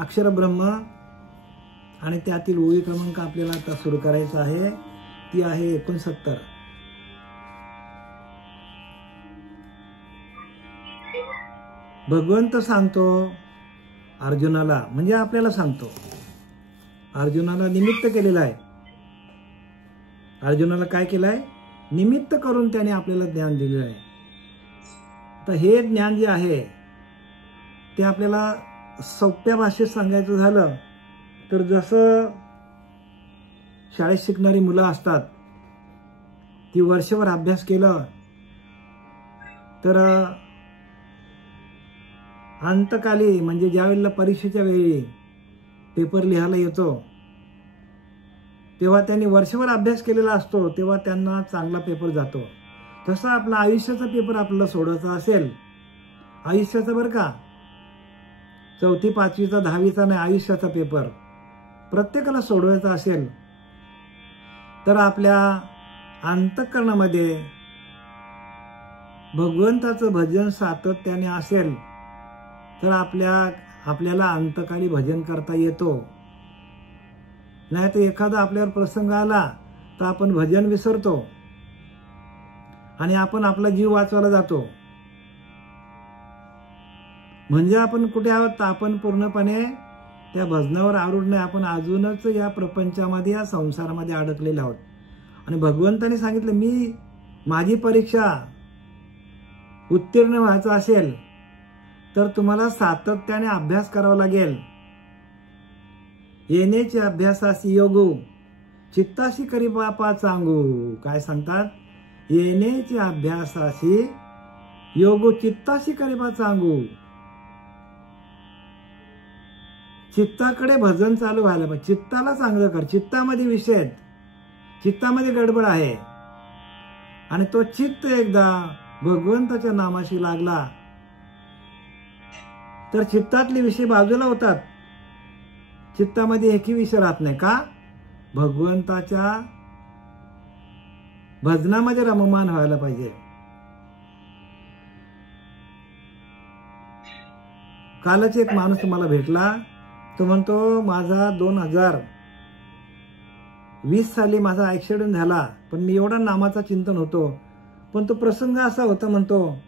अक्षर ब्रह्म आणि त्यातील ओळी क्रमांक आपल्याला आता सुरू करायचा आहे, ती आहे 69. भगवंत सांगतो अर्जुनाला, म्हणजे आपल्याला सांगतो, अर्जुनाला निमित्त केलेलं आहे. अर्जुनाला काय केलं आहे? निमित्त करून त्याने आपल्याला ज्ञान दिलेलं आहे. तर हे ज्ञान जे आहे ते आपल्याला सोप्या भाषेत सांगायचं झालं तर जसं शाळेत शिकणारी मुलं असतात, ती वर्षभर अभ्यास केलं तर अंतकाली म्हणजे ज्यावेळेला परीक्षेच्या वेळी पेपर लिहायला येतो तेव्हा त्यांनी वर्षभर अभ्यास केलेला असतो, तेव्हा त्यांना चांगला पेपर जातो. तसं आपला आयुष्याचा पेपर आपल्याला सोडायचा असेल, आयुष्याचा बरं का, 4थी 5वीचा 10वीचा नाही, आयुष्याचा पेपर प्रत्येकाला सोडवायचा असेल तर आपल्या अंतःकरणामध्ये भगवंताचं भजन सातत्याने असेल तर आपल्याला अंतकाली भजन करता येतो. नाही तर एखादा आपल्यावर प्रसंग आला तर आपण भजन विसरतो आणि आपण आपला जीव वाचवायला जातो. म्हणजे आपण कुठे आहोत तर आपण पूर्णपणे त्या भजनावर आरूढ नाही, आपण अजूनच या प्रपंचामध्ये, या संसारामध्ये अडकलेले आहोत. आणि भगवंताने सांगितलं, मी माझी परीक्षा उत्तीर्ण व्हायचं असेल तर तुम्हाला सातत्याने अभ्यास करावा लागेल. येण्याची अभ्यासासी योगू चित्ताशी करी बापा चांगू. काय सांगतात? येण्याची अभ्यासासी योगू चित्ताशी करी बा चांगू. चित्ताकडे भजन चालू व्हायला पाहिजे. चित्ताला चांगलं कर. चित्तामध्ये विषय, चित्तामध्ये गडबड आहे आणि तो चित्त एकदा भगवंताच्या नामाशी लागला तर चित्तातले विषय बाजूला होतात. चित्तामध्ये एकही विषय राहत नाही. का? भगवंताच्या भजनामध्ये रममान व्हायला पाहिजे. कालच एक माणूस तुम्हाला भेटला, तो म्हणतो माझा 2020 साली माझा ऍक्सिडेंट झाला, पण मी एवढा नामाचा चिंतन होतो, पण तो प्रसंग असा होता म्हणतो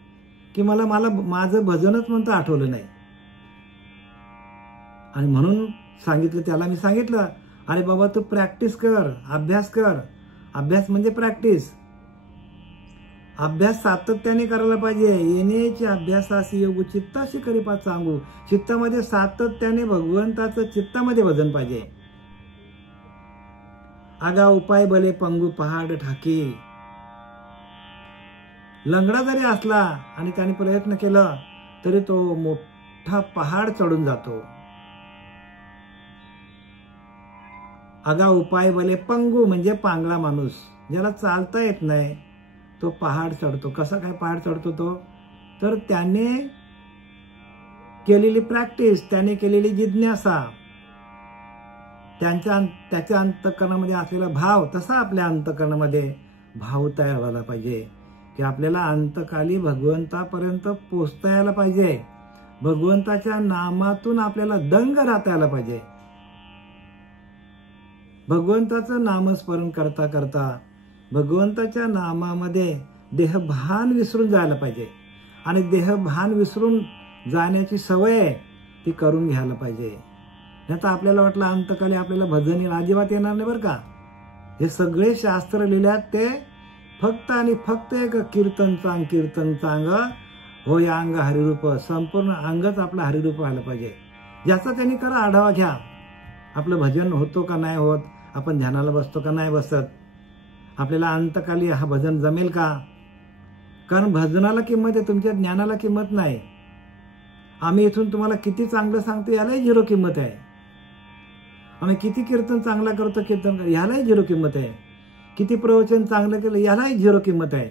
की मला माझं भजनच म्हणतो आठवलं नाही. आणि म्हणून सांगितलं त्याला, मी सांगितलं अरे बाबा तू प्रॅक्टिस कर, अभ्यास कर. अभ्यास म्हणजे प्रॅक्टिस. अभ्यास सातत्याने करायला पाहिजे. येण्याची अभ्यासासी योगू चित्ताशी करीपा सांगू. चित्तामध्ये सातत्याने भगवंताचं चित्तामध्ये भजन पाहिजे. आगा उपाय भले पंगू पहाड ठाकी. लंगडा जरी असला आणि त्याने प्रयत्न केला तरी तो मोठा पहाड चढून जातो. आगा उपाय भले पंगू म्हणजे पांगळा माणूस, ज्याला चालता येत नाही, तो पहाड चढतो. कसा काय पहाड चढतो तो? तर त्याने केलेली प्रॅक्टिस, त्याने केलेली जिज्ञासा, त्याच्या अंतःकरणामध्ये असलेला भाव, तसा आपल्या अंतःकरणामध्ये भाव तयार व्हायला पाहिजे की आपल्याला अंतकाली भगवंतापर्यंत पोचता यायला पाहिजे. भगवंताच्या नामातून आपल्याला दंग राहता यायला पाहिजे. भगवंताचं नामस्मरण करता करता भगवंताच्या नामामध्ये देहभान विसरून जायला पाहिजे. आणि देहभान विसरून जाण्याची सवय ती करून घ्यायला पाहिजे. नाही तर आपल्याला वाटलं अंतकाली आपल्याला भजन अजिबात येणार नाही बरं का. हे सगळे शास्त्र लिहिल्यात ते फक्त आणि फक्त एक कीर्तन चांग होय अंग हरिरूप. संपूर्ण अंगच आपलं हरिरूप व्हायला पाहिजे. ज्याचा त्यांनी करा आढावा घ्या. आपलं भजन होतो का नाही होत, आपण ध्यानाला बसतो का नाही बसत, आपल्याला अंतकाली हा भजन जमेल का? कारण भजनाला किंमत आहे, तुमच्या ज्ञानाला किंमत नाही. आम्ही इथून तुम्हाला किती चांगलं सांगतो यालाही 0 किंमत आहे. आम्ही किती कीर्तन चांगला करतो, कीर्तन यालाही 0 किंमत आहे. किती प्रवचन चांगलं केलं यालाही 0 किंमत आहे.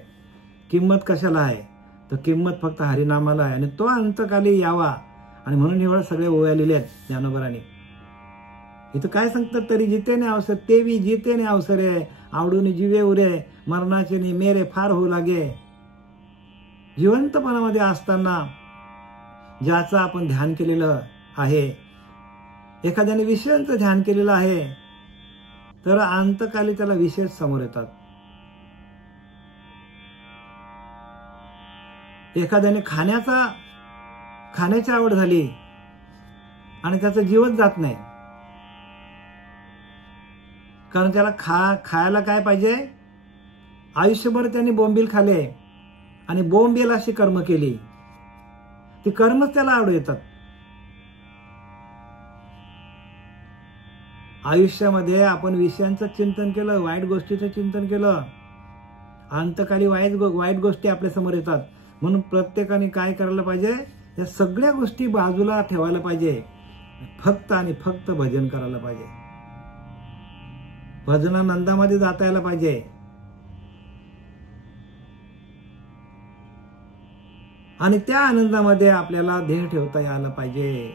किंमत कशाला आहे? तर किंमत फक्त हरिनामाला आहे. आणि तो अंतकाली यावा. आणि म्हणून एवढं सगळे ओव्या लिहिले आहेत ज्ञानोबरांनी. इथं काय सांगतात? तरी जितेने अवसर तेवी जितेने अवसरे आवडून जीवे उरे मरणाचे नि मेरे फार होऊ लागे. जिवंतपणामध्ये असताना ज्याचं आपण ध्यान केलेलं आहे एखाद्याने विषयांचं ध्यान केलेलं आहे तर अंतकाली त्याला विषय समोर येतात. एखाद्याने खाण्याची आवड झाली आणि त्याचं जीवच जात नाही, कारण त्याला खायला काय पाहिजे, आयुष्यभर त्यांनी बोंबील खाल्ले आणि बोंबील अशी कर्म केली, ती कर्मच त्याला आवड येतात. आयुष्यामध्ये आपण विषयांचं चिंतन केलं, वाईट गोष्टीचं चिंतन केलं, अंतकाली वाईट गोष्टी आपल्या समोर येतात. म्हणून प्रत्येकाने काय करायला पाहिजे, या सगळ्या गोष्टी बाजूला ठेवायला पाहिजे, फक्त आणि फक्त भजन करायला पाहिजे, भजनानंदामध्ये जाता यायला पाहिजे. आणि त्या आनंदामध्ये आपल्याला देह ठेवता यायला पाहिजे,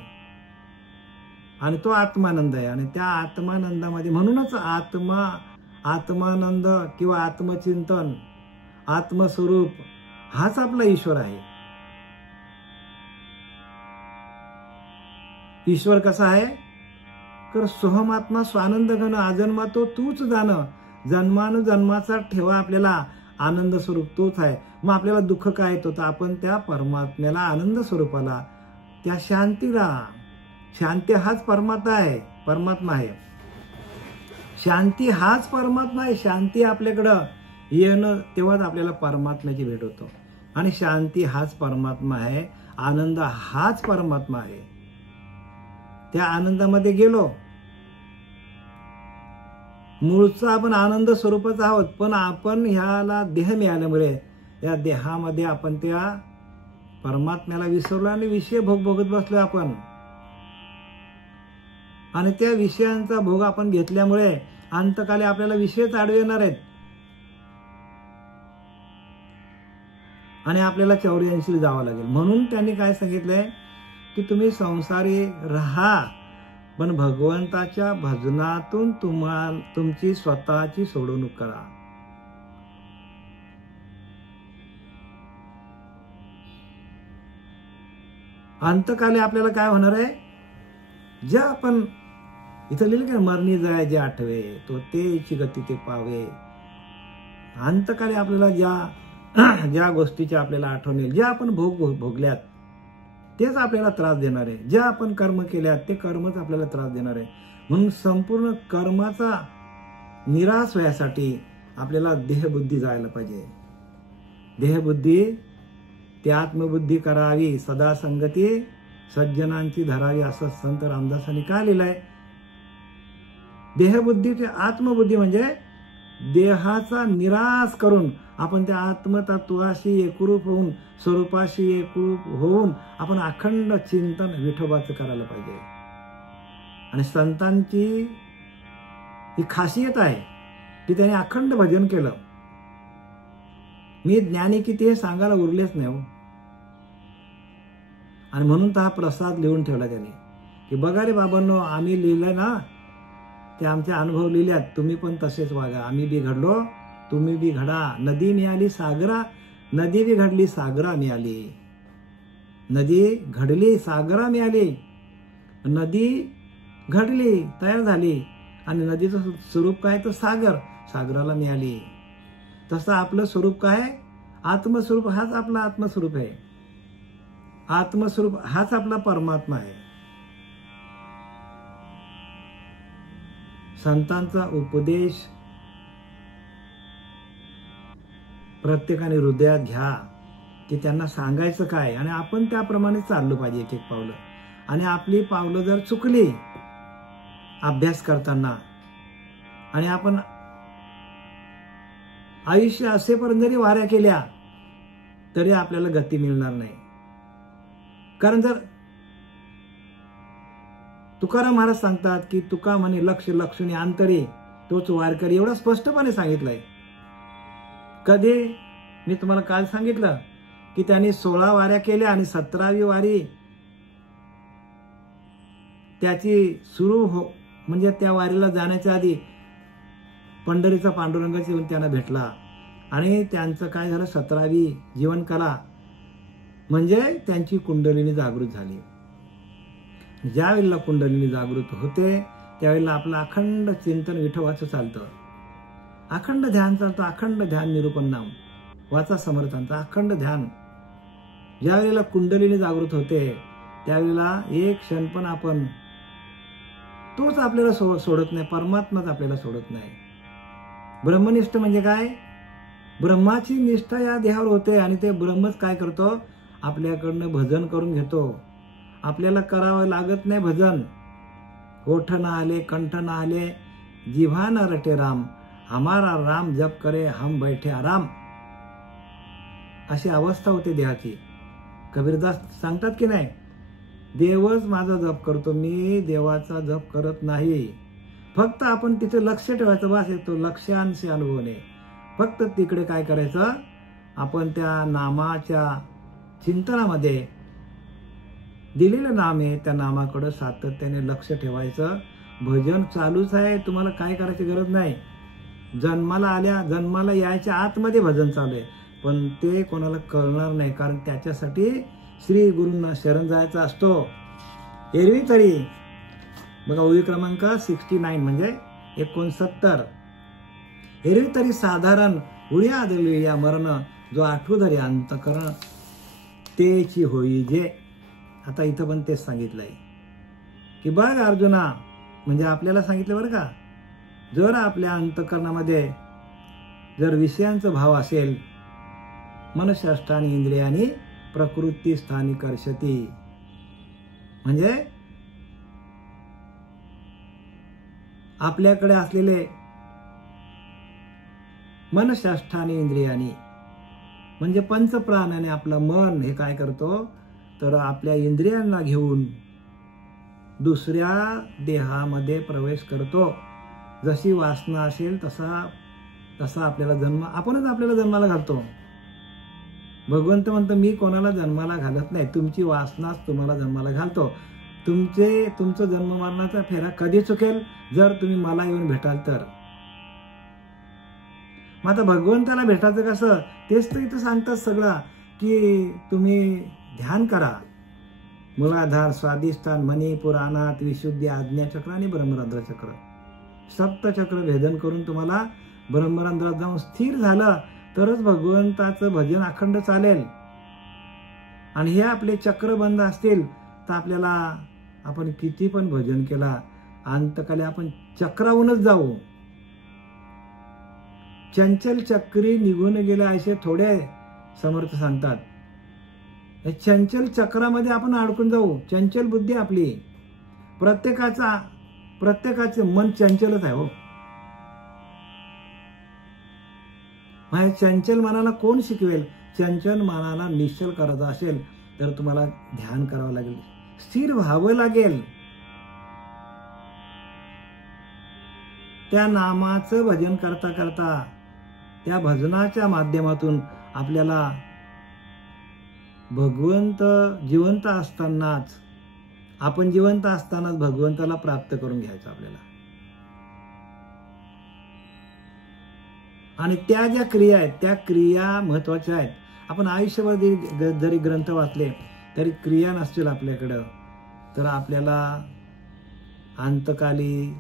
आणि तो आत्मानंद आहे. आणि त्या आत्मानंदामध्ये म्हणूनच आत्मानंद किंवा आत्मचिंतन, आत्मस्वरूप हाच आपला ईश्वर आहे. ईश्वर कसा आहे तर सोहमात्मा स्वानंद घन, आजन्मा तो तूच जाण, जन्मानुजन्माचा ठेवा आपल्याला आनंद स्वरूप तोच आहे. मग आपल्याला दुःख काय येतो तर आपण त्या परमात्म्याला, आनंद स्वरूपाला, त्या शांतीला, शांती हाच परमात्मा आहे, शांती हाच परमात्मा आहे. शांती आपल्याकडं येणं तेव्हाच आपल्याला परमात्म्याची भेट होतो. आणि शांती हाच परमात्मा आहे, आनंद हाच परमात्मा आहे. त्या आनंदामध्ये गेलो, मूळचा आपण आनंद स्वरूपच आहोत, पण आपण ह्याला देह मिळाल्यामुळे या देहामध्ये आपण त्या परमात्म्याला विसरलो आणि विषय भोग भोगत बसलो आपण. आणि त्या विषयांचा भोग आपण घेतल्यामुळे अंतकाली आपल्याला विषयच आडवे येणार आहेत आणि आपल्याला 84 जावं लागेल. म्हणून त्यांनी काय सांगितलंय की तुम्ही संसारी राहा, पण भगवंताच्या भजनातून तुमची स्वतःची सोडवणूक करा. अंतकाली आपल्याला काय होणार आहे, ज्या आपण इथं लिहिलं की मरणी जाय जे आठवे, तो तेची गती ते पावे. अंतकाली आपल्याला ज्या गोष्टीची आपल्याला आठवण येईल, ज्या आपण भोगल्यात तेच आपल्याला त्रास देणार आहे, ज्या आपण कर्म केल्यात ते कर्मच आपल्याला त्रास देणार आहे. म्हणून संपूर्ण कर्माचा निराश व्हायसाठी आपल्याला देहबुद्धी जायला पाहिजे. देहबुद्धी ती आत्मबुद्धी करावी, सदा संगती सज्जनांची धरावी, असं संत रामदासांनी काय लिहिलंय. देहबुद्धी ते आत्मबुद्धी म्हणजे देहाचा निराश करून आपण त्या आत्मतत्वाशी एकरूप होऊन, स्वरूपाशी एकरूप होऊन आपण अखंड चिंतन विठोबाचं करायला पाहिजे. आणि संतांची ही खासियत आहे की त्यांनी अखंड भजन केलं. मी ज्ञानी किती हे सांगायला उरलेच नाही हो. आणि म्हणून तर हा प्रसाद लिहून ठेवला त्यांनी की बघा रे बाबांनो, आम्ही लिहिलंय ना, ते आमचे अनुभव लिहिल्यात, तुम्ही पण तसेच वागा. आम्ही बी घडलो, तुम्ही बी घडा. नदी मिळाली सागरा, नदी बी घडली सागरा मिळाली. नदी घडली सागरा मिळाली. नदी घडली, तयार झाली, आणि नदीचं स्वरूप काय तर सागर, सागराला मिळाली. तसं आपलं स्वरूप काय, आत्मस्वरूप हाच आपला आत्मस्वरूप आहे. आत्मस्वरूप हाच आपला परमात्मा आहे. संतांचा उपदेश प्रत्येकाने हृदयात घ्या की त्यांना सांगायचं काय, आणि आपण त्याप्रमाणे चाललो पाहिजे एक एक पावलं. आणि आपली पावलं जर चुकली अभ्यास करताना, आणि आपण आयुष्य असेपर्यंत जरी वाऱ्या केल्या तरी आपल्याला गती मिळणार नाही. कारण जर तुकाराम महाराज सांगतात की तुका म्हणे लक्ष लक्षणी अंतरी तोच वारकरी, एवढं स्पष्टपणे सांगितलंय. कधी मी तुम्हाला काल सांगितलं की त्यांनी 16 वाऱ्या केल्या आणि 17वी वारी त्याची सुरू म्हणजे त्या वारीला जाण्याच्या आधी पंढरीचा पांडुरंगाची येऊन त्यांना भेटला, आणि त्यांचं काय झालं, 17वी जीवनकला म्हणजे त्यांची कुंडलिनी जागृत झाली. ज्या वेळेला कुंडलिनी जागृत होते त्यावेळेला आपलं अखंड चिंतन विठोबाचं चालतं, अखंड ध्यान चालतं, अखंड ध्यान निरूपण नाम वाचा समर्थांचं अखंड ध्यान. ज्या वेळेला कुंडलिनी जागृत होते त्यावेळेला एक क्षण पण आपण तोच आपल्याला सोडत नाही, परमात्माच आपल्याला सोडत नाही. ब्रह्मनिष्ठ म्हणजे काय? ब्रह्माची निष्ठा या देहावर होते आणि ते ब्रह्मच काय करतो? आपल्याकडनं भजन करून घेतो. आपल्याला करावं लागत नाही भजन. ओठ न आले, कंठ न आले, जिव्हा न रटे राम, हमारा राम जप करे हम बैठे आराम. अशी अवस्था होते देहाची. कबीरदास सांगतात की नाही, देवच माझा जप करतो, मी देवाचा जप करत नाही. फक्त आपण तिथे लक्ष ठेवायचं, बस येतो लक्ष्यांशी अनुभवणे. फक्त तिकडे काय करायचं, आपण त्या नामाच्या चिंतनामध्ये दिलेलं नाम आहे त्या नामाकडे सातत्याने लक्ष ठेवायचं. भजन चालूच आहे, तुम्हाला काय करायची गरज नाही. जन्माला यायच्या आतमध्ये भजन चालू आहे, पण ते कोणाला कळणार नाही, कारण त्याच्यासाठी श्री गुरूंना शरण जायचा असतो. एरवी तरी बघा ओळी क्रमांक 69 म्हणजे 69. एरवी तरी साधारण उड्या आदळली या मरण, जो आठवू धरे अंतकरण तेची होई जे. आता इथं पण तेच सांगितलंय की बघ अर्जुना, म्हणजे आपल्याला सांगितलं बरं का, जर आपल्या अंतकरणामध्ये जर विषयांचा भाव असेल, मनःष्ठानी इंद्रियानी प्रकृती स्थानी कर्षती, म्हणजे आपल्याकडे असलेले मनःष्ठानी इंद्रियानी म्हणजे पंचप्राणाने आपलं मन हे काय करतो, तर आपल्या इंद्रियांना घेऊन दुसऱ्या देहामध्ये प्रवेश करतो. जशी वासना असेल तसा आपल्याला आपणच आपल्याला जन्माला घालतो. भगवंत म्हणतो मी कोणाला जन्माला घालत नाही, तुमची वासनाच तुम्हाला जन्माला घालतो. तुमचं जन्म मरणाचा फेरा कधी चुकेल, जर तुम्ही मला येऊन भेटाल तर. मग आता भगवंताला भेटायचं कसं, तेच तर इथं सांगतात सगळं, की तुम्ही ध्यान करा. मूलाधार, स्वादिष्ठान, मणिपूर, अनाथ, विशुद्धी, आज्ञाचक्र आणि ब्रह्मरंध्र चक्र, सप्तचक्र भेदन करून तुम्हाला ब्रह्मरंध्रात जाऊन स्थिर झालं तरच भगवंताचं भजन अखंड चालेल. आणि हे आपले चक्र बंद असतील तर आपल्याला आपण किती पण भजन केला, अंतकाली आपण चक्रावूनच जाऊ. चंचल चक्री निघून गेले असे थोडे समर्थ सांगतात. चंचल चक्रामध्ये आपण अडकून जाऊ. चंचल बुद्धी आपली, प्रत्येकाचे मन चंचलच आहे. हो, माझ्या चंचल मनाला कोण शिकवेल? चंचल मनाला निश्चल करायचं असेल तर तुम्हाला ध्यान करावं लागेल, स्थिर व्हावं लागेल. त्या नामाचं भजन करता करता, त्या भजनाच्या माध्यमातून आपल्याला भगवंत जिवंत असतानाच, आपण जिवंत असतानाच भगवंताला प्राप्त करून घ्यायचं आपल्याला. आणि त्या ज्या क्रिया आहेत त्या क्रिया महत्वाच्या आहेत. आपण आयुष्यभर जरी ग्रंथ वाचले तरी क्रिया नसतील आपल्याकडं, तर आपल्याला अंतकाली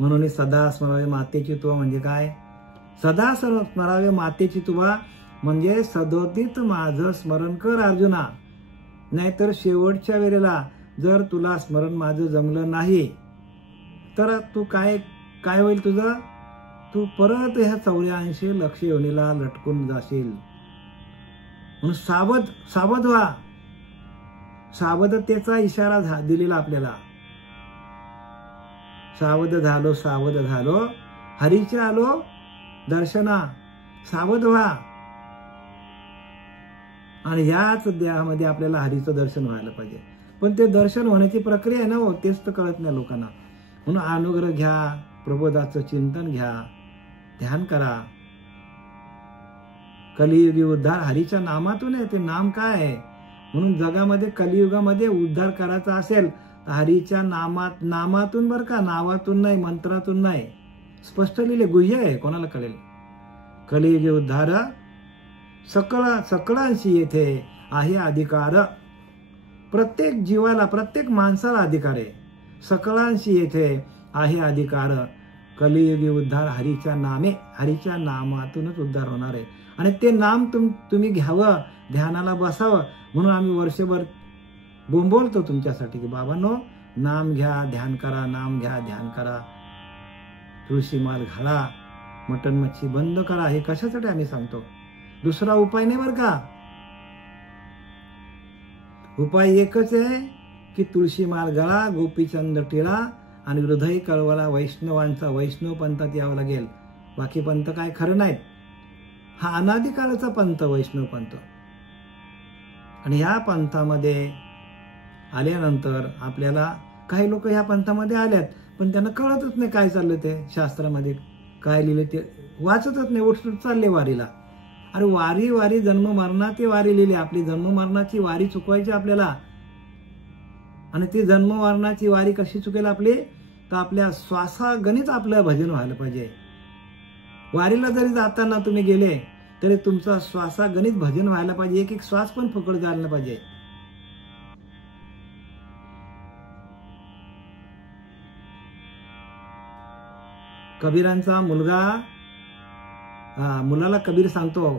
म्हणून सदा स्मरावे मातेची तुवा म्हणजे काय? सदा स्मरावे मातेची तुवा म्हणजे सदोदित माझं स्मरण कर अर्जुना. नाहीतर शेवटच्या वेळेला जर तुला स्मरण माझं जमलं नाही तर तू काय होईल तुझं? तू परत ह्या 84 लक्ष योनीला लटकून जाशील. म्हणून सावध व्हा. सावधतेचा इशारा दिलेला आपल्याला. सावध झालो हरीचे आलो दर्शना. सावध व्हा. आणि ह्याच देहामध्ये आपल्याला हरीचं दर्शन व्हायला पाहिजे. पण ते दर्शन होण्याची प्रक्रिया आहे ना, हो, तेच तर कळत नाही लोकांना. म्हणून अनुग्रह घ्या, प्रबोधाचं चिंतन घ्या, ध्यान करा. कलियुगी उद्धार हरीच्या नामातून आहे. ते नाम काय आहे? म्हणून जगामध्ये कलियुगामध्ये उद्धार करायचा असेल तर हरीच्या नामातून, बरं का, नावातून नाही, मंत्रातून नाही. स्पष्ट लिहिले, गुह्य आहे, कोणाला कळेल. कलियुगी उद्धार सकळांशी येथे आहे अधिकार. प्रत्येक जीवाला, प्रत्येक माणसाला अधिकार आहे. सकळांशी येथे आहे अधिकार. कलियुगी उद्धार हरीच्या नामे, हरीच्या नामातूनच उद्धार होणार आहे. आणि ते नाम तुम्ही घ्यावं, ध्यानाला बसावं. म्हणून आम्ही वर्षभर बोंबवतो तुमच्यासाठी की बाबांनो, नाम घ्या, ध्यान करा, नाम घ्या, ध्यान करा, तुळशी माल घाला, मटण मच्छी बंद करा. हे कशासाठी आम्ही सांगतो, दुसरा उपाय नाही बरं का. उपाय एकच आहे की तुळशी माल गळा, गोपीचंद टिळा आणि हृदय कळवला वैष्णवांचा. वैष्णव पंथात यावं लागेल, बाकी पंथ काय खरं नाहीत. हा अनादिकाळाचा पंथ वैष्णव पंथ. आणि या पंथामध्ये आल्यानंतर आपल्याला, काही लोक ह्या पंथामध्ये आल्यात पण त्यांना कळतच नाही काय चाललं, ते शास्त्रामध्ये काय लिहिले ते वाचतच नाही, उठसूट चालले वारीला. अरे वारी वारी जन्म मरणाची वारी लिहिली. आपली जन्म मरणाची वारी चुकवायची आपल्याला. आणि ती जन्म मरणाची वारी कशी चुकेल आपली, तर आपल्या श्वासागणित आपलं भजन व्हायला पाहिजे. वारीला जरी जाताना तुम्ही गेले तरी तुमचा श्वासागणित भजन व्हायला पाहिजे. एक एक श्वास पण फुकट जायला पाहिजे. कबीरांचा मुलाला कबीर सांगतो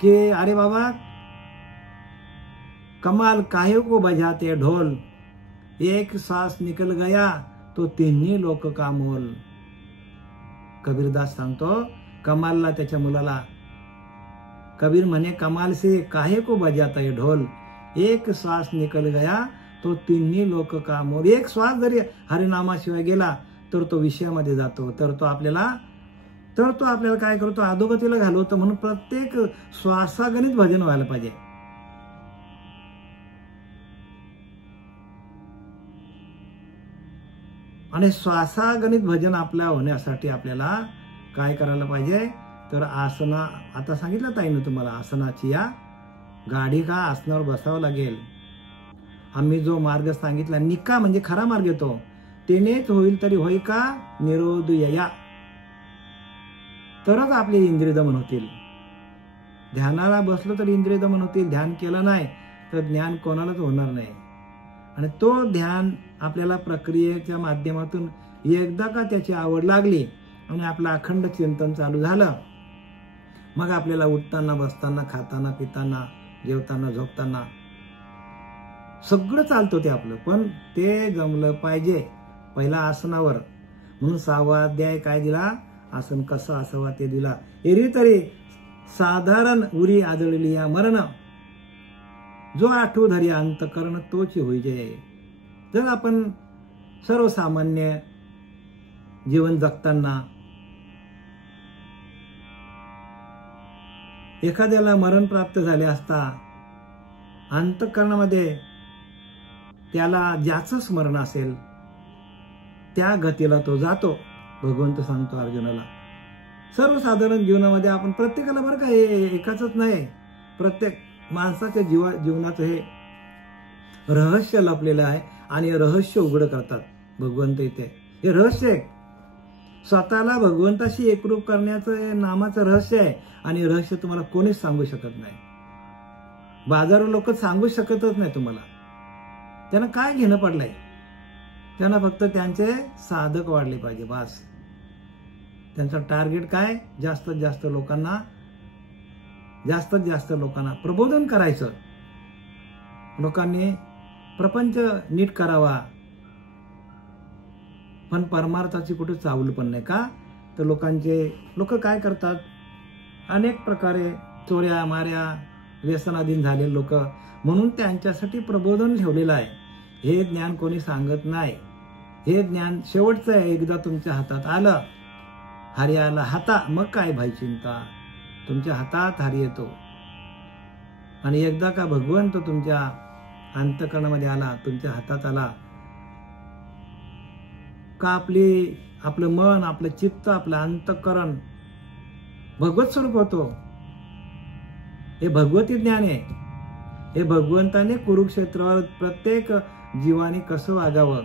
की अरे बाबा, कमाल काहे को बजाते ढोल, एक सांस निकल गया तो तिन्ही लोक का मोल. कबीरदास सांगतो कमालला, त्याच्या मुलाला. कबीर म्हणे कमाल से काहे को बजाता है ढोल, एक श्वास निकल गया तो तिन्ही लोक का मोल. एक श्वास जरी हरिनामाशिवाय गेला तर तो विषयामध्ये जातो, तर तो आपल्याला काय करतो, अधोगतीला घालवतो. म्हणून प्रत्येक श्वासागणित भजन व्हायला पाहिजे. आणि श्वासागणित भजन आपल्या होण्यासाठी आपल्याला काय करायला पाहिजे, तर आसना, आता सांगितलं ताईनं तुम्हाला, आसनाची या गाडी का आसनावर बसावं लागेल. आम्ही जो मार्ग सांगितला, निका म्हणजे खरा मार्ग येतो, तेनेच होईल तरी होई का निरोधया, तरच आपले इंद्रिय दमन होतील. ध्यानाला बसलो तर इंद्रिय दमन होतील, ध्यान केलं नाही तर ज्ञान कोणालाच होणार नाही. आणि तो ध्यान आपल्याला प्रक्रियेच्या माध्यमातून एकदा का त्याची आवड लागली आणि आपलं अखंड चिंतन चालू झालं, मग आपल्याला उठताना, बसताना, खाताना, पिताना, जेवताना, झोपताना सगळं चालतं ते आपलं. पण ते जमलं पाहिजे पहिला आसनावर. म्हणून 6वा अध्याय काय दिला, आसन कसं असावा ते दिला. एरवी तरी साधारण उरी आदळली या मरण, जो आठवू धरी अंतकरण तोची होईजे. जर आपण सर्वसामान्य जीवन जगताना एखाद्याला मरण प्राप्त झाले असता, अंतकरणामध्ये त्याला ज्याचं स्मरण असेल त्या गतीला तो जातो. भगवंत सांगतो अर्जुनाला. सर्वसाधारण जीवनामध्ये आपण प्रत्येकाला, बरं का, एकाच नाही, प्रत्येक माणसाच्या जीवनाचं हे रहस्य लपलेलं आहे. आणि रहस्य उघड करतात भगवंत इथे. हे रहस्य आहे, स्वतःला भगवंताशी एकरूप करण्याचं नामाचं रहस्य आहे. आणि रहस्य तुम्हाला कोणीच सांगू शकत नाही. बाजारू लोक सांगू शकतच नाही तुम्हाला. त्यांना काय घेणं पडलंय, त्यांना फक्त त्यांचे साधक वाढले पाहिजे, बस. त्यांचं टार्गेट काय, जास्तीत जास्त लोकांना प्रबोधन करायचं. लोकांनी प्रपंच नीट करावा, पण परमार्थाची कुठे चावल पण नाही का. तर लोक काय करतात, अनेक प्रकारे चोऱ्या माऱ्या व्यसनाधीन झाले लोक. म्हणून त्यांच्यासाठी प्रबोधन ठेवलेलं आहे. हे ज्ञान कोणी सांगत नाही. हे ज्ञान शेवटचं आहे. एकदा तुमच्या हातात आलं, हरी आला हाता, मग काय भाई चिंता. तुमच्या हातात हरी येतो. आणि एकदा का भगवंत तुमच्या अंतकरणामध्ये आला, तुमच्या हातात आला का, आपलं मन, आपलं चित्त, आपलं अंतकरण भगवत स्वरूप होतो. हे भगवती ज्ञान आहे. हे भगवंताने कुरुक्षेत्रावर प्रत्येक जीवाने कसं वागावं,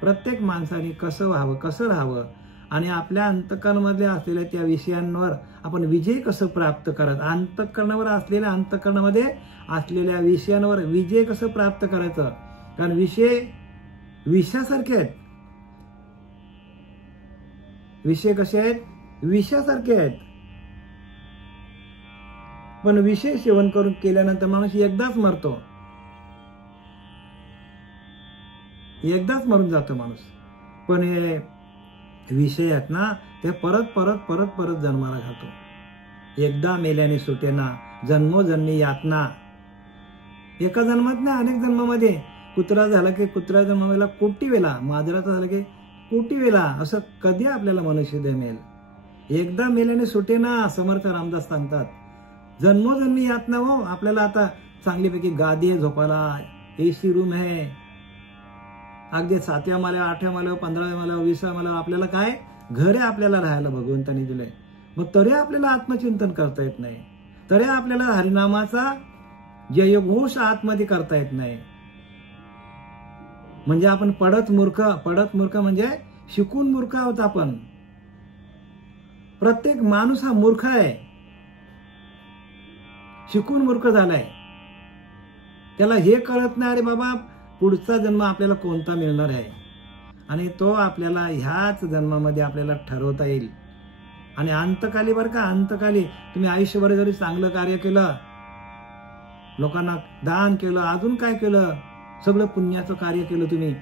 प्रत्येक माणसाने कसं व्हावं, कसं राहावं, आणि आपल्या अंतःकरणामध्ये असलेल्या त्या विषयांवर आपण विजय कसं प्राप्त करत, अंतःकरणामध्ये असलेल्या विषयांवर विजय कसं प्राप्त करायचं. कारण विषय विषासारखे आहेत. विषय कसे आहेत? विषासारखे आहेत. पण विषय सेवन करून केल्यानंतर माणूस एकदाच मरतो, एकदाच मरून जातो माणूस. पण हे विषय आहेत ना, ते परत परत परत परत जन्माला घालतो. एकदा मेल्याने सुटेना, जन्मोजन्मी यातना. एका जन्मात नाही, अनेक जन्मामध्ये. कुत्रा झाला की कुत्रा जन्माला कोटी वेळा, मांजराचा झाला की कोटी वेळा. असं कधी आपल्याला मनुष्य मिळेल? एकदा मेल्याने सुटेना, समर्थ रामदास सांगतात. जन्मोजन्मी यातना हो. आपल्याला आता चांगलीपैकी गादी आहे झोपायला, एसी रूम आहे, अगदी 7व्या माल्यावर, 8व्या माल्यावर, 15व्या माल्यावर, 20व्या माल्यावर आपल्याला काय घर आहे आपल्याला राहायला भगवंतानी दिलंय. मग तरी आपल्याला आत्मचिंतन करता येत नाही, तरी आपल्याला हरिनामाचा जयघोष आतमध्ये करता येत नाही. म्हणजे आपण पडत मूर्ख म्हणजे शिकून मूर्ख आहोत आपण. प्रत्येक माणूस हा मूर्ख आहे, शिकून मूर्ख झालाय. त्याला हे कळत नाही, अरे बाबा पुढचा जन्म आपल्याला कोणता मिळणार आहे, आणि तो आपल्याला ह्याच जन्मामध्ये आपल्याला ठरवता येईल. आणि अंतकाली बरं का, अंतकाली तुम्ही आयुष्यभर जरी चांगलं कार्य केलं, लोकांना दान केलं, अजून काय केलं, सगळं पुण्याचं कार्य केलं तुम्ही,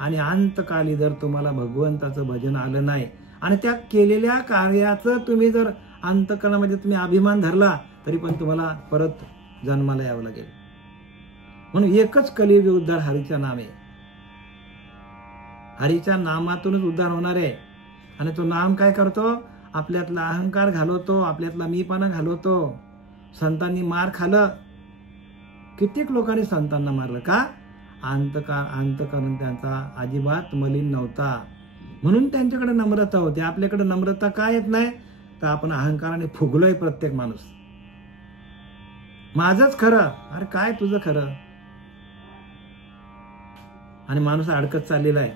आणि अंतकाली जर तुम्हाला भगवंताचं भजन आलं नाही, आणि त्या केलेल्या कार्याचं तुम्ही जर अंतकरणामध्ये तुम्ही अभिमान धरला, तरी पण तुम्हाला परत जन्माला यावं लागेल. म्हणून एकच कलियुग उद्धार हरीच्या नामे. हरीच्या नामातूनच उद्धार होणार आहे. आणि तो नाम काय करतो? आपल्यातला अहंकार घालवतो, आपल्यातला मीपणा घालवतो. संतांनी मार खाल्लं, कित्येक लोकांनी संतांना मारलं का? अंतकरण त्यांचा अजिबात मलिन नव्हता, म्हणून त्यांच्याकडे नम्रता होती. आपल्याकडे नम्रता काय येत नाही? तर आपण अहंकाराने फुगलोय प्रत्येक माणूस. माझंच खरं, अरे काय तुझं खरं? आणि माणूस अडकत चाललेला आहे.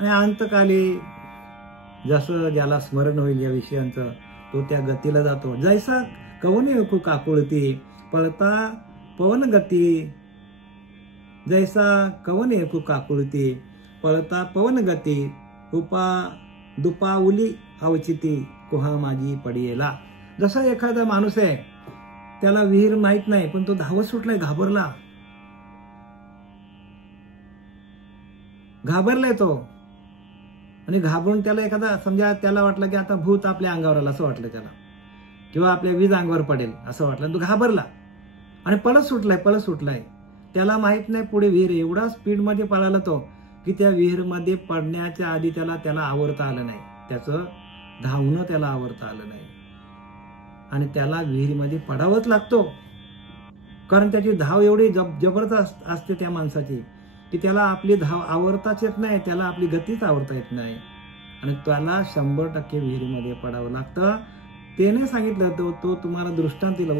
आणि अंतकाली जसं ज्याला स्मरण होईल या विषयांचं, तो त्या गतीला जातो. जैसा कवने ऐकू काकुळती, पळता पवन गती. जैसा कवने ऐकू काकुळती, पळता पवन गती. दुपावली अवचिती, कुहा माझी पडियेला. जसा एखादा माणूस आहे, त्याला विहीर माहित नाही, पण तो धावत सुटलाय, घाबरलाय तो. आणि घाबरून त्याला एखादा, समजा त्याला वाटलं की आता भूत आपल्या अंगावर आलं, असं वाटलं त्याला, किंवा आपल्या वीज अंगावर पडेल असं वाटलं, तो घाबरला आणि पळत सुटलाय. त्याला माहित नाही पुढे विहीर. एवढा स्पीडमध्ये पळाला तो की त्या विहीरमध्ये पडण्याच्या आधी त्याला आवरता आलं नाही. त्याचं धावणं त्याला आवरता आलं नाही, आणि त्याला विहिरीमध्ये पडावंच लागतो. कारण त्याची धाव एवढी जबरदस्त असते त्या माणसाची, की त्याला आपली धाव आवरताच येत नाही, त्याला आपली गतीच आवरता येत नाही, आणि त्याला 100% विहिरीमध्ये पडावं लागतं. त्याने सांगितलं तो तुम्हाला दृष्टांत दिला.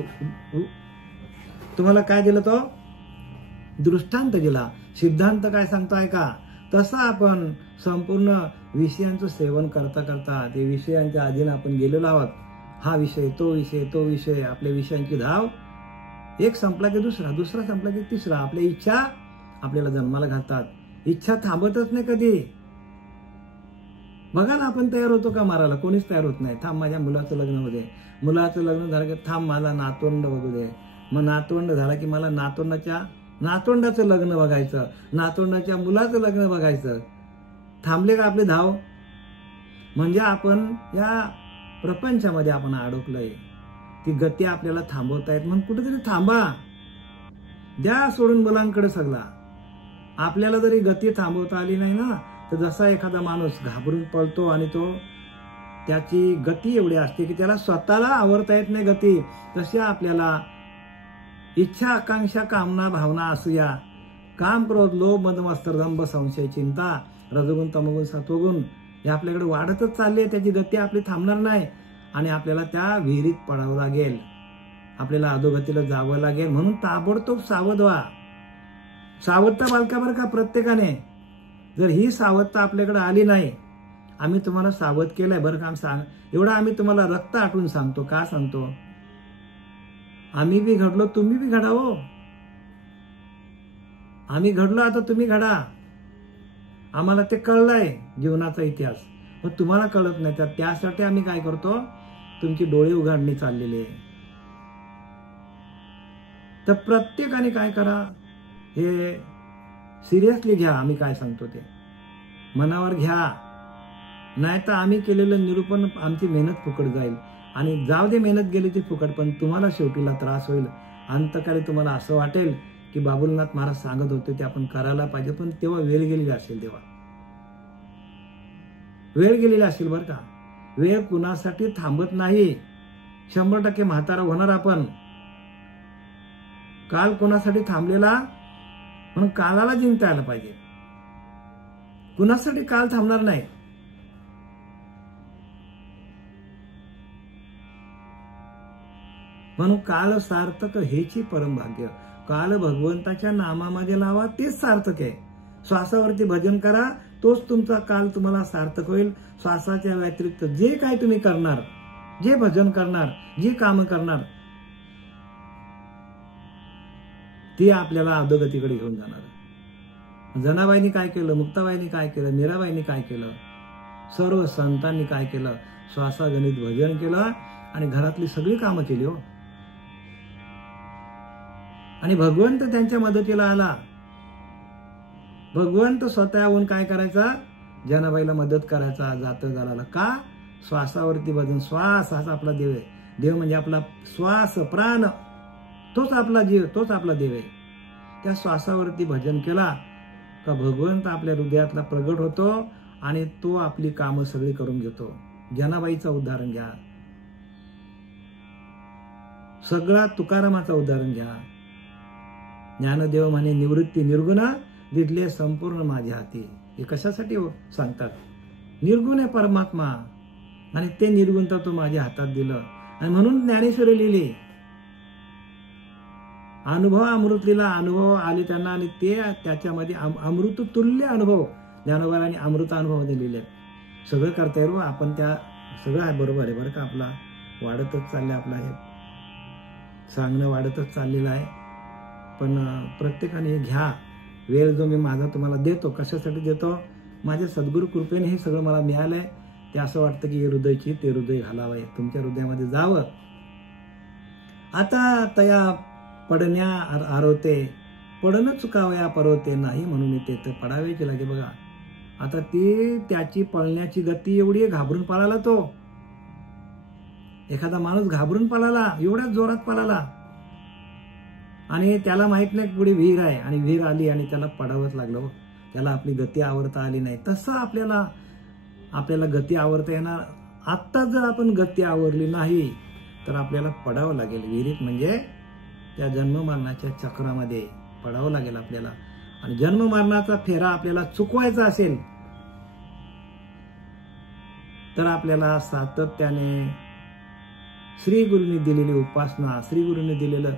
तुम्हाला काय दिलं? तो दृष्टांत दिला. सिद्धांत काय सांगतो ऐका. तसं आपण संपूर्ण विषयांचं सेवन करता करता ते विषयांच्या अधीन आपण गेलेलो आहोत. हा विषय, तो विषय, आपल्या विषयांची धाव, एक संपला की दुसरा संपला की तिसरा. आपल्या इच्छा आपल्याला जन्माला घालतात. इच्छा थांबतच नाही कधी. बघा ना, आपण तयार होतो का मारायला? कोणीच तयार होत नाही. थांब माझ्या मुलाचं लग्न होऊ दे, मुलाचं लग्न झालं की थांब माझा नातवंड बघू दे, मग नातवंड झाला की मला नातवंडाचं लग्न बघायचं, नातवंडाच्या मुलाचं लग्न बघायचं. थांबले का आपली धाव? म्हणजे आपण या प्रपंचामध्ये आपण अडकलोय. ती गती आपल्याला थांबवता येत, म्हणून कुठेतरी थांबा. द्या सोडून मुलांकडे सगळा. आपल्याला जरी गती थांबवता आली नाही ना, तर जसा एखादा माणूस घाबरून पळतो आणि तो त्याची गती एवढी असते की त्याला स्वतःला आवरता येत नाही गती, तशी आपल्याला इच्छा, आकांक्षा, कामना, भावना असूया, काम, क्रोध, लोभ, मद, मत्सर, दंभ, संशय, चिंता, रजोगुण, तमोगुण, सत्वगुण हे आपल्याकडे वाढतच चालले. त्याची गती आपली थांबणार नाही, आणि आपल्याला त्या विहिरीत पडावं लागेल. आपल्याला अधोगतीला जावं लागेल. म्हणून ताबडतोब सावध व्हा. सावधता बालका बरं का प्रत्येकाने. जर ही सावधता आपल्याकडे आली नाही, आम्ही तुम्हाला सावध केलंय बरं का, एवढं आम्ही तुम्हाला रक्त आटून सांगतो. का सांगतो? आम्ही बी घडलो, तुम्ही बी घडा हो. आम्ही घडलो, आता तुम्ही घडा. आम्हाला ते कळलंय जीवनाचा इतिहास, मग तुम्हाला कळत नाही. तर त्यासाठी आम्ही काय करतो, तुमची डोळे उघडणी चाललेली आहे. तर प्रत्येकाने काय करा, हे सिरियसली घ्या. आम्ही काय सांगतो ते मनावर घ्या. नाही तर आम्ही केलेलं निरूपण, आमची मेहनत फुकट जाईल. आणि जाऊ दे मेहनत गेली ती फुकट, पण तुम्हाला शेवटीला त्रास होईल. अंतकाळी तुम्हाला असं वाटेल की बाबुलनाथ महाराज सांगत होते ते आपण करायला पाहिजे, पण तेव्हा वेळ गेलेली असेल. तेव्हा वेळ गेलेली असेल बरं का. वेळ कुणासाठी थांबत नाही. 100% म्हातारा होणार आपण. काल कोणासाठी थांबलेला, म्हणून कालाला जिंकता आलं पाहिजे. कुणासाठी काल थांबणार नाही. म्हणून काल सार्थक हेची परमभाग्य. काल भगवंताच्या नामामध्ये लावा, तेच सार्थक आहे. श्वासावरती भजन करा, तोच तुमचा काल तुम्हाला सार्थक होईल. श्वासाच्या व्यतिरिक्त जे काय तुम्ही करणार, जे भजन करणार, जे काम करणार, ते आपल्याला अधोगतीकडे घेऊन जाणार. जनाबाईंनी काय केलं, मुक्ताबाईंनी काय केलं, मीराबाईंनी काय केलं, सर्व संतांनी काय केलं, श्वासागणित भजन केलं आणि घरातली सगळी कामं केली हो. आणि भगवंत त्यांच्या मदतीला आला. भगवंत स्वतःहून काय करायचा, जनाबाईला मदत करायचा. जात झाला का, श्वासावरती भजन. श्वास हाच आपला देव आहे. देव म्हणजे आपला श्वास, प्राण, तोच आपला जीव, तोच आपला देव आहे. त्या श्वासावरती भजन केला का भगवंत आपल्या हृदयातला प्रगट होतो आणि तो आपली कामं सगळी करून घेतो. जनाबाईचं उदाहरण घ्या, सगळा तुकारामाचं उदाहरण घ्या. ज्ञानदेव म्हणे निवृत्ती निर्गुण दिसले संपूर्ण माझ्या हाती. हे कशासाठी सांगतात? निर्गुण आहे परमात्मा आणि ते निर्गुणता तो माझ्या हातात दिलं. आणि म्हणून ज्ञानेश्वरी लिहिली, अनुभव अमृतलीला. अनुभव आले त्यांना आणि ते त्याच्यामध्ये अमृत तुल्य अनुभव ज्ञानोबांनी अमृत अनुभवामध्ये लिहिले. सगळं करता येईल आपण, त्या सगळं आहे बरोबर आहे बरं का. आपला वाढतच चाललंय, आपला हे सांगणं वाढतच चाललेलं आहे. पण प्रत्येकाने हे घ्या. वेळ जो मी माझा तुम्हाला देतो, कशासाठी देतो, माझ्या सद्गुरु कृपेने हे सगळं मला मिळालंय. ते असं वाटतं की हे हृदयची ते हृदय घालावं, तुमच्या हृदयामध्ये जावं. आता तया पडण्या आरवते, पडणं चुकावया परवते नाही म्हणून ते तर पडावेची लागे. बघा आता ती त्याची पळण्याची गती एवढी, घाबरून पळाला तो. एखादा माणूस घाबरून पळाला, एवढ्याच जोरात पळाला आणि त्याला माहित नाही पुढे विहीर आहे आणि विहीर आली आणि त्याला पडावंच लागलं. त्याला आपली गती आवरता आली नाही. तसं आपल्याला गती आवरता येणार. आत्ता जर आपण गती आवरली नाही तर आपल्याला पडावं लागेल विहिरीत, म्हणजे त्या जन्म मरणाच्या चक्रामध्ये पडावं लागेल आपल्याला. आणि जन्म मरणाचा फेरा आपल्याला चुकवायचा असेल तर आपल्याला सातत्याने श्री गुरूंनी दिलेली उपासना, श्री गुरूंनी दिलेलं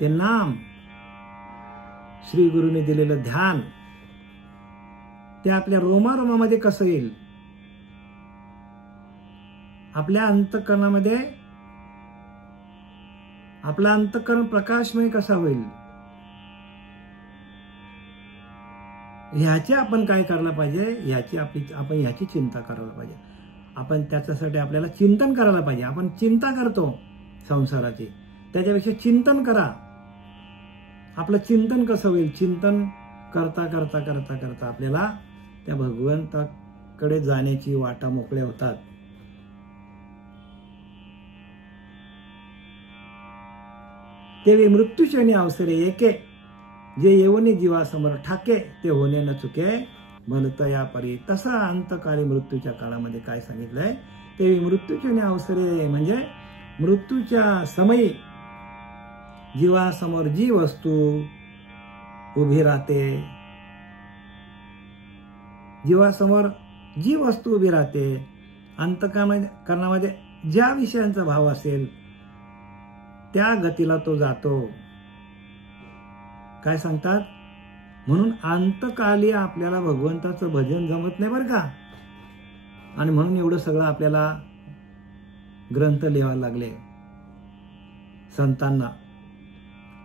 ते नाम, श्री गुरूंनी दिलेलं ध्यान, ते आपल्या रोमारोमामध्ये कसं येईल, आपल्या अंतःकरणामध्ये आपला अंतःकरण प्रकाशमय कसा होईल, ह्याची आपण काय करायला पाहिजे, आपण ह्याची चिंता करायला पाहिजे. आपण त्याच्यासाठी आपल्याला चिंतन करायला पाहिजे. आपण चिंता करतो संसाराची, त्याच्यापेक्षा चिंतन करा. आपलं चिंतन कसं होईल, चिंतन करता करता करता करता आपल्याला त्या भगवंताकडे जाण्याची वाटा मोकळ्या होतात. तेवे मृत्यूशनी अवसरे एके, जे येवने जीवासमोर ठाके, ते होणे न चुके भलत या परी. तसा अंतकाळी मृत्यूच्या काळामध्ये काय सांगितलंय, तेवे मृत्यूशनी अवसरे म्हणजे मृत्यूच्या समयी जीवासमोर जी वस्तू उभी राहते, जीवासमोर जी वस्तू उभी राहते, अंतःकरणामध्ये ज्या विषयांचा भाव असेल त्या गतीला तो जातो. काय सांगतात? म्हणून अंतकाली आपल्याला भगवंताचं भजन जमत नाही बरं का. आणि म्हणून एवढं सगळं आपल्याला ग्रंथ लिहायला लागले संतांना.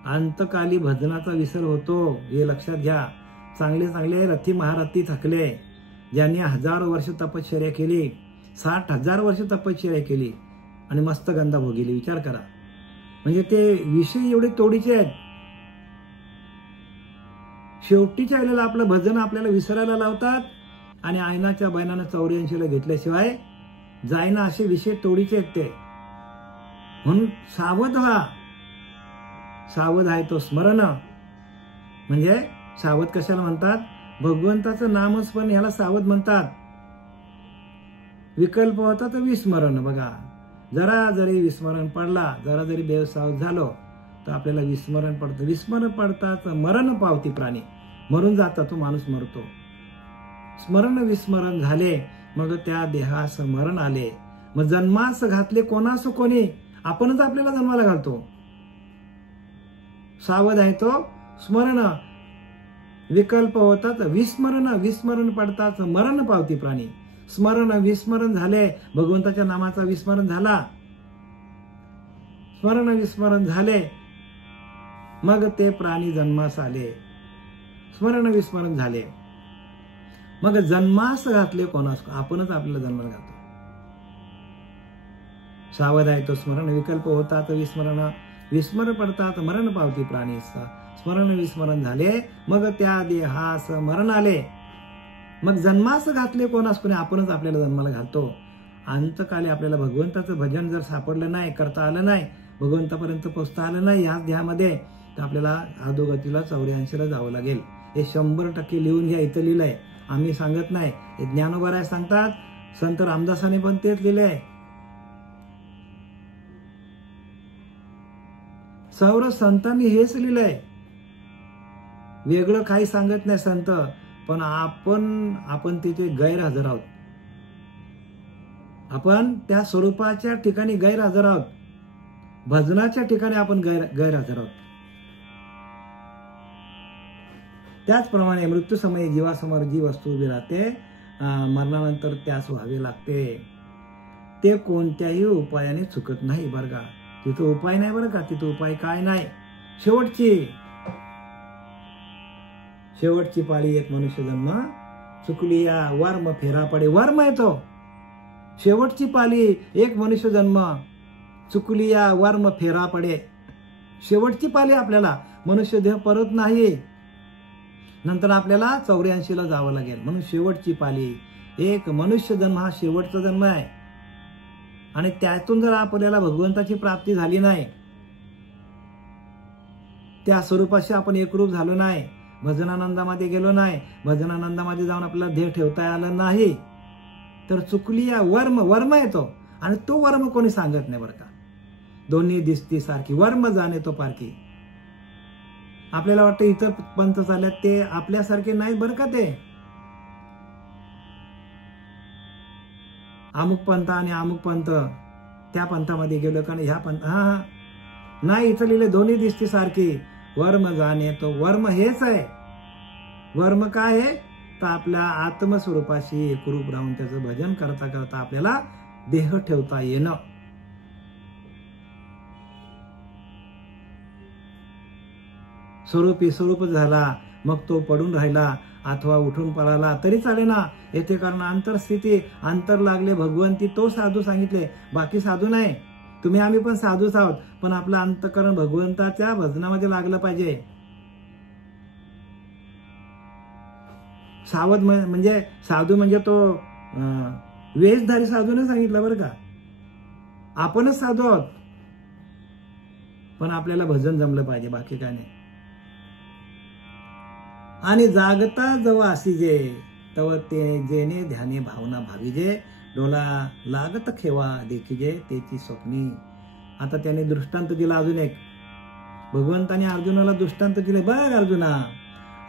अंतकाली भजनाचा विसर होतो हे लक्षात घ्या. चांगले चांगले रथी महारथी थकले, ज्यांनी 1000 वर्ष तपश्चर्या केली, 60,000 वर्ष तपश्चर्या केली आणि मस्त गंधा भोगिली. विचार करा. म्हणजे ते विषय एवढे तोडीचे आहेत. शेवटीच्या वेळेला आपलं भजन आपल्याला विसरायला लावतात आणि आयनाच्या बैनानं 84ला घेतल्याशिवाय जायना असे विषय तोडीचे आहेत ते. म्हणून सावध व्हा. सावध आहे तो स्मरण. म्हणजे सावध कशाला म्हणतात? भगवंताचं नामस्मरण याला सावध म्हणतात. विकल्प होता तर विस्मरण. बघा, जरा जरी विस्मरण पडला, जरा जरी बेसावध झालो तर आपल्याला विस्मरण पडतं. विस्मरण पडताच मरण पावती प्राणी. मरून जाता तो माणूस मरतो. स्मरण विस्मरण झाले मग त्या देहास मरण आले. मग जन्मास घातले कोणास कोणी? आपणच आपल्याला जन्माला घालतो. सावध आहे तो स्मरण. विकल्प होतात विस्मरण. विस्मरण पडताच मरण पावती प्राणी. स्मरण विस्मरण झाले, भगवंताच्या नामाचा विस्मरण झाला, स्मरण विस्मरण झाले, मग ते प्राणी जन्मास आले. स्मरण विस्मरण झाले मग जन्मास घातले कोणास? आपणच आपल्याला जन्माला घालतो. सावध आहे तो स्मरण. विकल्प होतात विस्मरण. विस्मरण पडतात मरण पावती प्राणी. स्मरण विस्मरण झाले मग त्या देहास मरण आले. मग जन्मास घातले कोणास कोणी? आपणच आपल्याला जन्माला घालतो. अंतकाली आपल्याला भगवंताचं भजन जर सापडलं नाही, करता आलं नाही, भगवंतापर्यंत पोहोचता आलं नाही या देहामध्ये, तर आपल्याला अधोगतीला 84ला जावं लागेल. हे 100% लिहून घ्या. इथं लिहिलंय, आम्ही सांगत नाही. हे ज्ञानोबराय सांगतात. संत रामदासाने पण तेच लिहिलंय. सर्व संतांनी हेच लिहिलंय. वेगळं काही सांगत नाही संत. पण आपण तिथे गैरहजर आहोत. आपण त्या स्वरूपाच्या ठिकाणी गैरहजर आहोत. भजनाच्या ठिकाणी आपण गैरहजर आहोत. त्याचप्रमाणे मृत्यूसमयी जीवासमोर जी वस्तू उभी राहते, मरणानंतर त्यास व्हावे लागते. ते कोणत्याही उपायाने चुकत नाही बरं का. तिथं उपाय नाही बरं का. तिथं उपाय काय नाही. शेवटची पाळी एक मनुष्य जन्म चुकली या वर्म फेरा पडे. वर्म येतो. शेवटची पाळी एक मनुष्य जन्म चुकली या वर्म फेरा पडे. शेवटची पाळी आपल्याला. मनुष्य देह परत नाही. नंतर आपल्याला 84ला जावं लागेल. म्हणून शेवटची पाळी एक मनुष्य जन्म हा शेवटचा जन्म आहे. आणि त्यातून जर आपल्याला भगवंताची प्राप्ती झाली नाही, त्या स्वरूपाशी आपण एकरूप झालो नाही, भजनानंदामध्ये गेलो नाही, भजनानंदामध्ये जाऊन आपल्याला ध्येय ठेवता आलं नाही, तर चुकली या वर्म येतो. आणि तो वर्म कोणी सांगत नाही बरं का. दोन्ही दिसती सारखी. वर्म जाणे तो पारखी. आपल्याला वाटतं इतर पंथ चालल्यात ते आपल्यासारखे नाहीत बरं का. ते अमुक पंथ आणि अमुक पंथ, त्या पंथामध्ये गेलो का ह्या पंथ नाही. इथं लिहिले दोन्ही दिसती सारखी. वर्म जाणे तो वर्म हेच आहे. वर्म काय आहे? तर आपल्या आत्मस्वरूपाशी एकरूप राहून त्याचं भजन करता करता आपल्याला देह ठेवता येणं. स्वरूप झाला, मग तो पडून राहिला अथवा उठून पळाला तरी चाले ना. येथे कारण अंतरस्थिती, अंतर लागले भगवंती, तो साधू सांगितले. बाकी साधू नाही. तुम्ही आम्ही पण साधूच आहोत. पण आपलं अंतःकरण भगवंताच्या भजनामध्ये लागलं पाहिजे. सावध म्हणजे साधू म्हणजे तो वेशधारी साधूने सांगितलं बरं का. आपणच साधू आहोत. पण आपल्याला भजन जमलं पाहिजे, बाकी काय नाही. आणि जागता जव असीजे तव ते जेने ध्याने भावना भावीजे, डोला लागत खेवा देखीजे त्याची स्वप्नी. आता त्याने दृष्टांत दिला अजून एक. भगवंताने अर्जुनाला दृष्टांत दिले. बघ अर्जुना,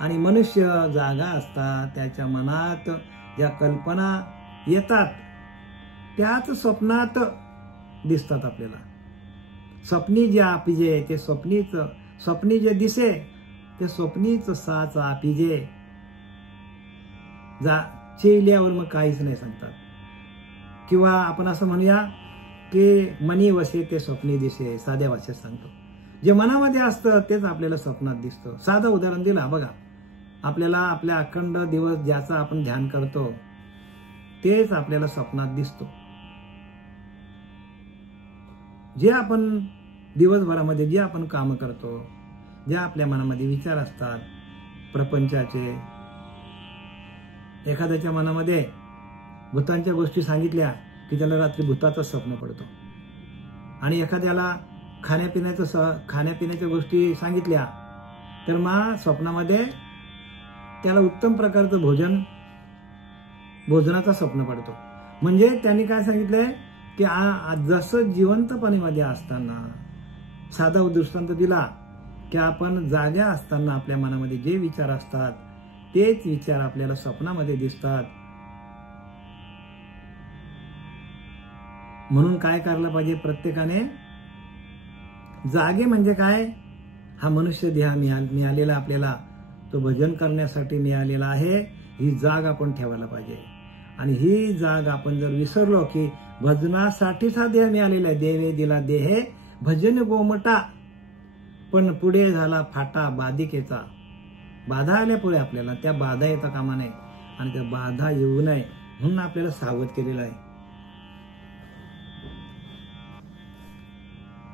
आणि मनुष्य जागा असतात त्याच्या मनात ज्या कल्पना येतात त्याच स्वप्नात दिसतात आपल्याला. स्वप्नी जे आपिजे ते स्वप्नीच, स्वप्नी जे दिसे ते स्वप्नीच साच आपिजे. चेल्यावर मग काहीच नाही सांगतात. किंवा आपण असं म्हणूया की मनी वसे ते स्वप्नी दिसे, साध्या भाषेत सांगतो. जे मनामध्ये असतं तेच आपल्याला स्वप्नात दिसतं. साधं उदाहरण दिलं बघा, आपल्याला आपल्या अखंड दिवस ज्याचं आपण ध्यान करतो तेच आपल्याला स्वप्नात दिसतो. जे आपण दिवसभरामध्ये जे आपण काम करतो, जे आपल्या मनामध्ये विचार असतात प्रपंचाचे, एखाद्याच्या मनामध्ये भूतांच्या गोष्टी सांगितल्या की त्याला रात्री भूताचं स्वप्न पडतो. आणि एखाद्याला खाण्यापिण्याच्या गोष्टी सांगितल्या तर मग स्वप्नामध्ये त्याला उत्तम प्रकारचं भोजनाचा स्वप्न पडतो. म्हणजे त्यांनी काय सांगितलंय की जसं जिवंतपणीमध्ये असताना, साधा दृष्टांत दिला की आपण जाग्या असताना आपल्या मनामध्ये जे विचार असतात तेच विचार आपल्याला स्वप्नामध्ये दिसतात. म्हणून काय करायला पाहिजे प्रत्येकाने, जागे म्हणजे काय, हा मनुष्य देह मिळालेला आपल्याला तो भजन करण्यासाठी मिळालेला आहे. ही जाग आपण ठेवायला पाहिजे. आणि ही जाग आपण जर विसरलो की भजनासाठीच हा देह मिळालेला आहे, देवे दिला देहे भजन गोमटा, पण पुढे झाला फाटा बाधिकेचा. बाधा आल्या पुढे आपल्याला, त्या बाधा येता कामा नये आणि त्या बाधा येऊ नये म्हणून आपल्याला सावध केलेलं आहे.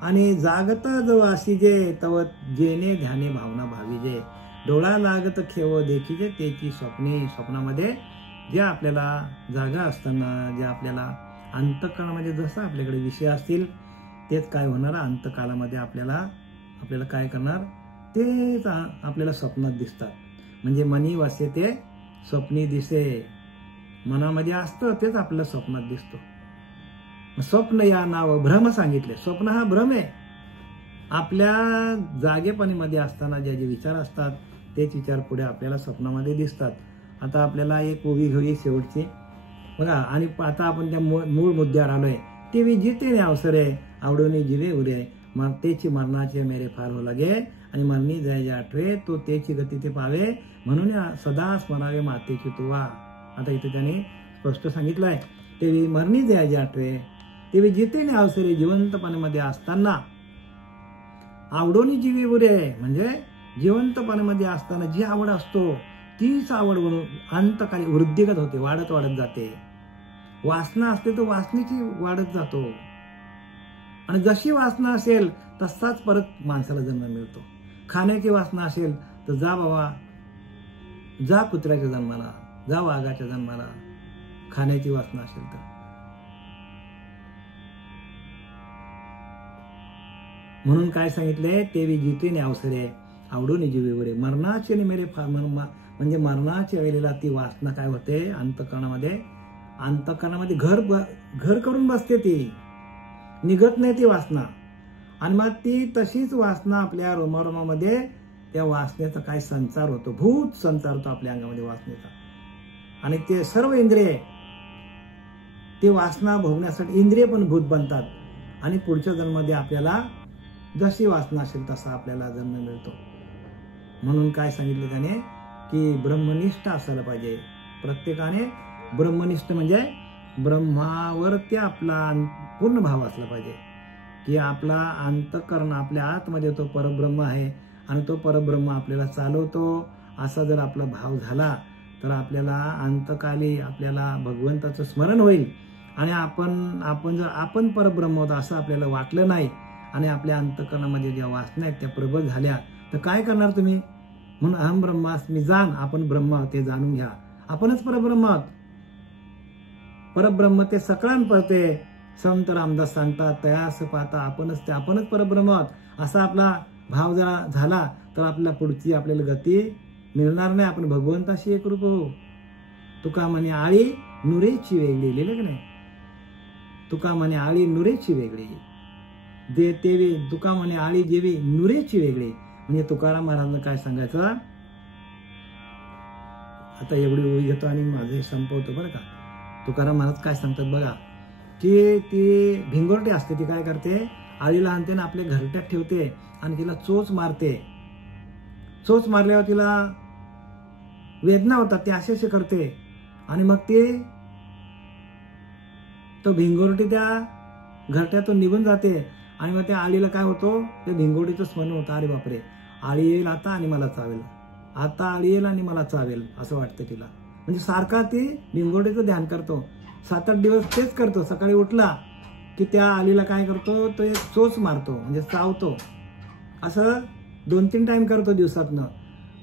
आणि जागत जो आसीजे तव जेने ध्याने भावना भावीजे, डोळा लागत खेव देखीजे तेची स्वप्ने. स्वप्नामध्ये जे आपल्याला जागा असताना, जे आपल्याला अंतःकरणामध्ये जसं आपल्याकडे विषय असतील तेच काय होणार, अंतकालामध्ये आपल्याला काय करणार तेच आपल्याला स्वप्नात दिसतात. म्हणजे मनी वासे ते स्वप्नी दिसे, मनामध्ये असतं तेच आपल्याला स्वप्नात दिसतो. स्वप्न या नाव भ्रम सांगितले. स्वप्न हा भ्रम आहे. आपल्या जागेपणीमध्ये असताना जे जे विचार असतात तेच विचार पुढे आपल्याला स्वप्नामध्ये दिसतात. आता आपल्याला एक उभी घेऊया शेवटची बघा. आणि आता आपण त्या मूळ मुद्द्यावर आलोय. ते विजिते अवसरे आवडून जीवे उरे, तेची मरणाचे मेरे फार हो लागे, आणि मरणी जाय जे आठवे तो तेची गती ते पावे, म्हणून सदा स्मरावे मातेची तुवा. आता इथे त्याने स्पष्ट सांगितलंय, ते मरणी जाय जे आठवे ते जिते अवसरे, जिवंतपणामध्ये असताना आवडोनी जीवे उरे, म्हणजे जिवंतपणामध्ये असताना जी आवड असतो तीच आवड अंतकाली वृद्धिगत होते, वाढत जाते. वासना असते तर वासनेची वाढत जातो. आणि जशी वासना असेल तसाच परत माणसाला जन्म मिळतो. खाण्याची वासना असेल तर जा बाबा, जा कुत्र्याच्या जन्माला, जा वाघाच्या जन्माला, खाण्याची वासना असेल तर. म्हणून काय सांगितलंय, ते जितेने अवसरे आवडून जीवे, मरणाचे मेरे म्हणजे मरणाच्या वेळेला ती वासना काय होते, अंतःकरणामध्ये घर करून बसते, ती निघत नाही ती वासना. आणि मग ती तशीच वासना आपल्या रोमारोमामध्ये त्या वासनेचा काय संचार होतो, भूत संचार होतो आपल्या अंगामध्ये वासनेचा. आणि ते सर्व इंद्रिय ती वासना भोगण्यासाठी इंद्रिय पण भूत बनतात. आणि पुढच्या जन्मामध्ये आपल्याला जशी वासना असेल तसा आपल्याला जन्म मिळतो. म्हणून काय सांगितलं त्याने की ब्रह्मनिष्ठ असायला पाहिजे. प्रत्येकाने ब्रह्मनिष्ठ म्हणजे ब्रह्मावरती आपला पूर्ण भाव असला पाहिजे की आपला अंतःकरण आपल्या आतमध्ये तो परब्रह्म आहे आणि तो परब्रह्म आपल्याला चालवतो. असा जर आपला भाव झाला तर आपल्याला अंतकाली आपल्याला भगवंताचं स्मरण होईल. आणि आपण परब्रह्म होतो असं आपल्याला वाटलं नाही आणि आपल्या अंतःकरणामध्ये ज्या वासना आहेत त्या प्रबळ झाल्या तर काय करणार तुम्ही. म्हणून अहम ब्रह्मास्मी जाण, आपण ब्रह्म ते जाणून घ्या. आपणच परब्रह्म आहोत. परब्रह्म ते सकळान पडते. संत रामदास सांगतात, तयास पाहता आपणच परब्रह्म आहोत. असा आपला भाव जरा झाला तर आपल्याला पुढची आपल्याला गती मिळणार नाही. आपण भगवंताशी एकरूप होऊ. तुका म्हणे आळी नुरेची वेगळी, लिहिलं की नाही. तुका म्हणे आळी नुरेची वेगळी, दे तेवी तुका म्हणे आळी जेवी नुरेची वेगळी. म्हणजे तुकाराम महाराजांना काय सांगायचं. आता एवढी ओळी घेतो आणि माझे संपवतो बरं का. तुकाराम महाराज काय सांगतात बघा की ती भिंगोरटी असते ती काय करते, आळीला आणते ना आपल्या घरट्यात ठेवते आणि तिला चोच मारते. चोच मारल्यावर तिला वेदना होतात, ती असे करते आणि मग तो भिंगोरटी त्या घरट्यातून निघून जाते आणि मग त्या आळीला काय होतो, ते भिंगोटीचं स्मरण होतं, अरे बापरे आळी येईल आता आणि मला चावेल, आता आळी येईल आणि मला चावेल असं वाटतं तिला. म्हणजे सारखा ती भिंगोटीचं ध्यान करतो. 7-8 दिवस तेच करतो. सकाळी उठला की त्या आळीला काय करतो, तो एक चोच मारतो म्हणजे चावतो. असं 2-3 टाइम करतो दिवसातनं.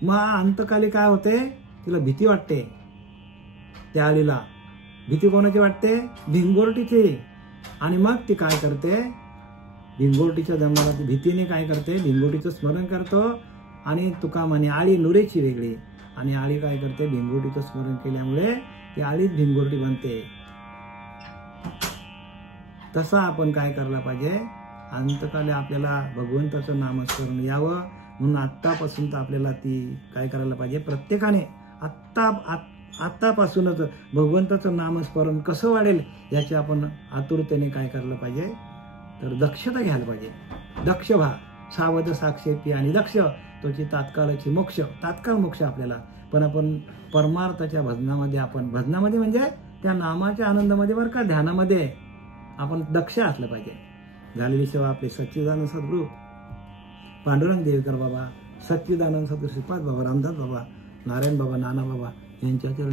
मग अंतकाली काय होते, तिला भीती वाटते. त्या आळीला भीती कोणाची वाटते, भिंगोरटीची. आणि मग ती काय करते, भिंगोरटीच्या दंगाला भीतीने काय करते, भिंगोरटीचं स्मरण करतो. आणि तुका म्हणे आळी नुरेची वेगळी, आणि आळी काय करते, भिंगोरटीचं स्मरण केल्यामुळे ती आळीच भिंगोरटी बनते. तसा आपण काय करायला पाहिजे, अंतकाली आपल्याला भगवंताचं नामस्मरण यावं म्हणून आत्तापासून तर आपल्याला ती काय करायला पाहिजे, प्रत्येकाने आत्तापासूनच भगवंताचं नामस्मरण कसं वाढेल याची आपण आतुरतेने काय करायला पाहिजे, तर दक्षता घ्यायला पाहिजे. दक्ष व्हा, सावध साक्षेपी आणि दक्ष, तोची तात्काळची मोक्ष, तात्काळ मोक्ष आपल्याला. पण आपण परमार्थाच्या भजनामध्ये म्हणजे त्या नामाच्या आनंदामध्ये बरं का, ध्यानामध्ये आपण दक्ष असलं पाहिजे. झालेली सेवा आपले सच्चिदानंद सद्गुरू पांडुरंग देवकर बाबा, सच्चिदानंद सद्गुरू श्रीपाद बाबा, रामदास बाबा, नारायण बाबा, नाना बाबा यांच्या चरणी